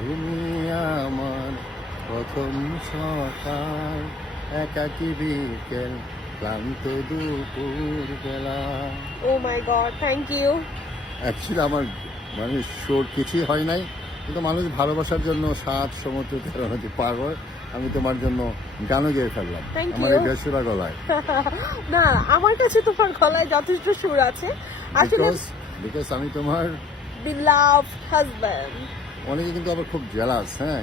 তুমি আমার প্রথম সকাল, একাকী বিকেল, ক্লান্ত দুপুর বেলা। ও মাই গড, থ্যাংক ইউ। অ্যাকচুয়ালি আমার মানে শোর কিছুই হয় নাই, কিন্তু মানুষ ভালোবাসার জন্য সাত সমুদ্র তেরো নদী পার হয়। আমি তোমার জন্য গানও গেয়ে ফেললাম Thank আমার you. এই বেসুরা গলায়। না, আমার কাছে তোমার গলায় যথেষ্ট সুর আছে আসলে। বিকজ আমি তোমার beloved husband. অনেকে কিন্তু আবার খুব জেলাস, হ্যাঁ,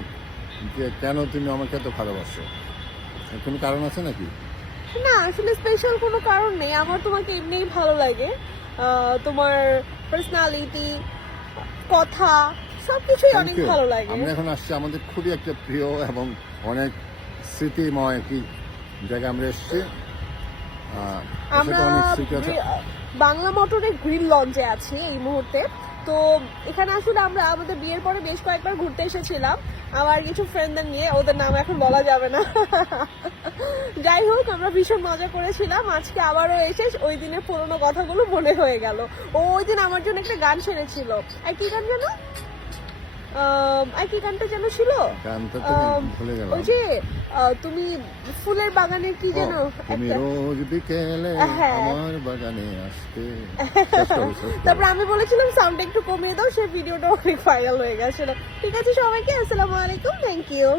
যে কেন তুমি আমাকে এত ভালোবাসো, কোনো কারণ আছে নাকি? না, আসলে স্পেশাল কোনো কারণ নেই, আমার তোমাকে এমনিই ভালো লাগে। তোমার পার্সোনালিটি, কথা, সবকিছুই Thank অনেক you. ভালো লাগে। আমরা এখন আসছি আমাদের খুবই একটা প্রিয় এবং অনেক স্মৃতিময় একটি জায়গায় আমরা এসেছি। আমরা অনেক স্মৃতি আছে। বাংলা মোটরের গ্রিন লঞ্চে আছি এই মুহূর্তে। তো এখানে আসলে আমরা আমাদের বিয়ের পরে বেশ কয়েকবার ঘুরতে এসেছিলাম আমার কিছু ফ্রেন্ডদের নিয়ে, ওদের নাম এখন বলা যাবে না। যাই হোক, আমরা ভীষণ মজা করেছিলাম। আজকে আবারও এসে ওই দিনের পুরোনো কথাগুলো মনে হয়ে গেল। ও ওই দিন আমার জন্য একটা গান ছেড়েছিল। আর কি গান যেন, আর কি গানটা যেন ছিল, গানটা তুমি ভুলে গেলাম। ওই যে তুমি ফুলের বাগানের কি যেন তুমি একটা। রোজ বিকেলে হ্যাঁ। আমার বাগানে আসতে। তারপর আমি বলেছিলাম সাউন্ড একটু কমিয়ে দাও, সেই ভিডিওটা অনেক ভাইরাল হয়ে গেছিল। ঠিক আছে সবাইকে, আসসালামু আলাইকুম, থ্যাংক ইউ।